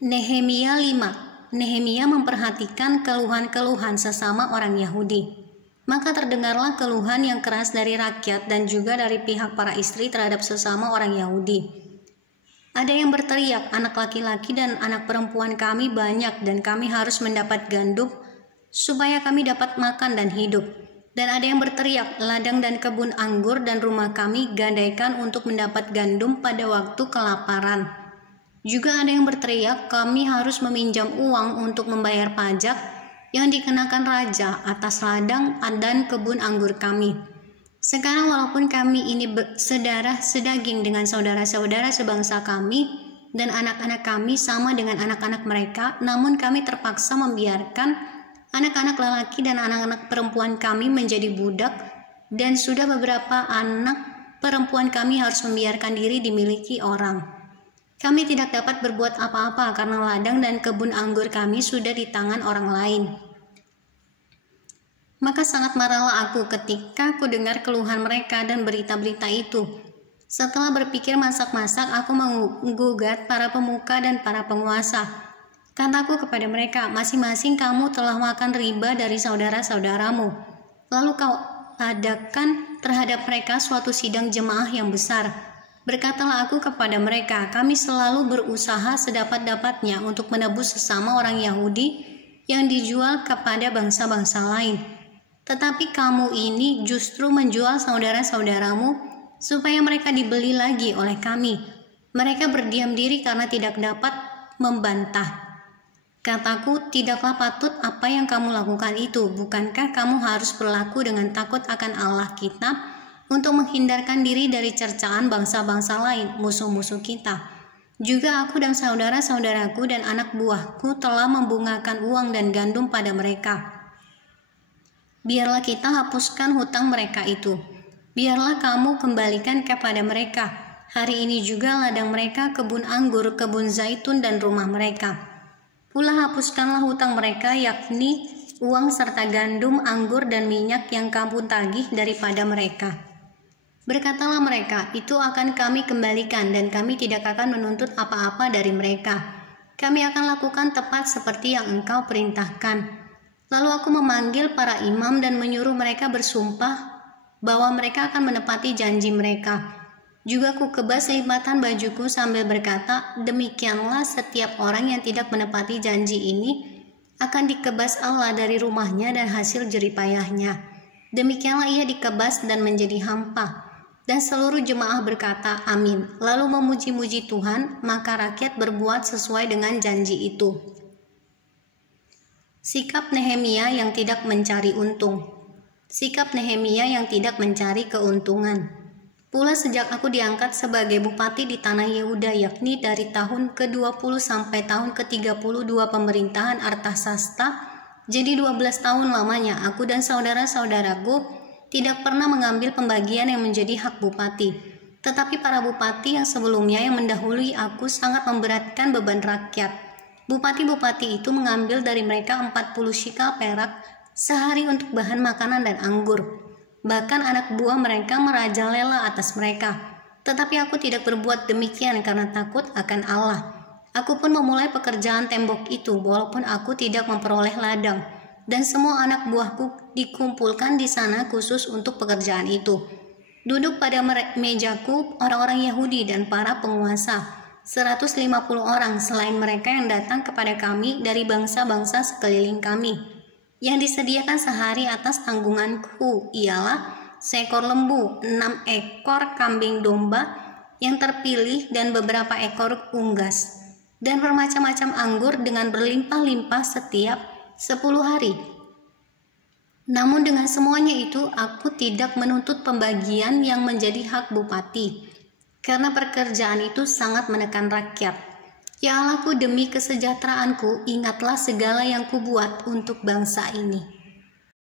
Nehemia 5. Nehemia memperhatikan keluhan-keluhan sesama orang Yahudi. Maka terdengarlah keluhan yang keras dari rakyat dan juga dari pihak para istri terhadap sesama orang Yahudi. Ada yang berteriak, anak laki-laki dan anak perempuan kami banyak dan kami harus mendapat gandum supaya kami dapat makan dan hidup. Dan ada yang berteriak, ladang dan kebun anggur dan rumah kami gadaikan untuk mendapat gandum pada waktu kelaparan. Juga ada yang berteriak, kami harus meminjam uang untuk membayar pajak yang dikenakan raja atas ladang dan kebun anggur kami. Sekarang walaupun kami ini sedarah sedaging dengan saudara-saudara sebangsa kami dan anak-anak kami sama dengan anak-anak mereka, namun kami terpaksa membiarkan anak-anak lelaki dan anak-anak perempuan kami menjadi budak, dan sudah beberapa anak perempuan kami harus membiarkan diri dimiliki orang. Kami tidak dapat berbuat apa-apa karena ladang dan kebun anggur kami sudah di tangan orang lain. Maka sangat marahlah aku ketika aku dengar keluhan mereka dan berita-berita itu. Setelah berpikir masak-masak, aku menggugat para pemuka dan para penguasa. Kataku kepada mereka, masing-masing kamu telah makan riba dari saudara-saudaramu. Lalu kau adakan terhadap mereka suatu sidang jemaah yang besar. Berkatalah aku kepada mereka, kami selalu berusaha sedapat-dapatnya untuk menebus sesama orang Yahudi yang dijual kepada bangsa-bangsa lain. Tetapi kamu ini justru menjual saudara-saudaramu supaya mereka dibeli lagi oleh kami. Mereka berdiam diri karena tidak dapat membantah. Kataku, tidaklah patut apa yang kamu lakukan itu. Bukankah kamu harus berlaku dengan takut akan Allah kita untuk menghindarkan diri dari cercaan bangsa-bangsa lain, musuh-musuh kita? Juga aku dan saudara-saudaraku dan anak buahku telah membungakan uang dan gandum pada mereka. Biarlah kita hapuskan hutang mereka itu. Biarlah kamu kembalikan kepada mereka. Hari ini juga ladang mereka, kebun anggur, kebun zaitun, dan rumah mereka. Pula hapuskanlah hutang mereka, yakni uang serta gandum, anggur, dan minyak yang kamu tagih daripada mereka. Berkatalah mereka, itu akan kami kembalikan dan kami tidak akan menuntut apa-apa dari mereka. Kami akan lakukan tepat seperti yang engkau perintahkan. Lalu aku memanggil para imam dan menyuruh mereka bersumpah bahwa mereka akan menepati janji mereka. Juga ku kebas lipatan bajuku sambil berkata, demikianlah setiap orang yang tidak menepati janji ini akan dikebas Allah dari rumahnya dan hasil jeripayahnya. Demikianlah ia dikebas dan menjadi hampa. Dan seluruh jemaah berkata, amin. Lalu memuji-muji Tuhan, maka rakyat berbuat sesuai dengan janji itu. Sikap Nehemia yang tidak mencari untung. Sikap Nehemia yang tidak mencari keuntungan. Pula sejak aku diangkat sebagai bupati di tanah Yehuda, yakni dari tahun ke-20 sampai tahun ke-32 pemerintahan Artasasta, jadi 12 tahun lamanya, aku dan saudara-saudaraku tidak pernah mengambil pembagian yang menjadi hak bupati. Tetapi para bupati yang sebelumnya yang mendahului aku sangat memberatkan beban rakyat. Bupati-bupati itu mengambil dari mereka 40 shikal perak sehari untuk bahan makanan dan anggur. Bahkan anak buah mereka merajalela atas mereka. Tetapi aku tidak berbuat demikian karena takut akan Allah. Aku pun memulai pekerjaan tembok itu walaupun aku tidak memperoleh ladang. Dan semua anak buahku dikumpulkan di sana khusus untuk pekerjaan itu. Duduk pada mejaku orang-orang Yahudi dan para penguasa. 150 orang selain mereka yang datang kepada kami dari bangsa-bangsa sekeliling kami. Yang disediakan sehari atas tanggunganku ialah seekor lembu, 6 ekor kambing domba yang terpilih dan beberapa ekor unggas, dan bermacam-macam anggur dengan berlimpah-limpah setiap 10 hari. Namun dengan semuanya itu aku tidak menuntut pembagian yang menjadi hak bupati. Karena pekerjaan itu sangat menekan rakyat. Ya Allahku, demi kesejahteraanku, ingatlah segala yang kubuat untuk bangsa ini.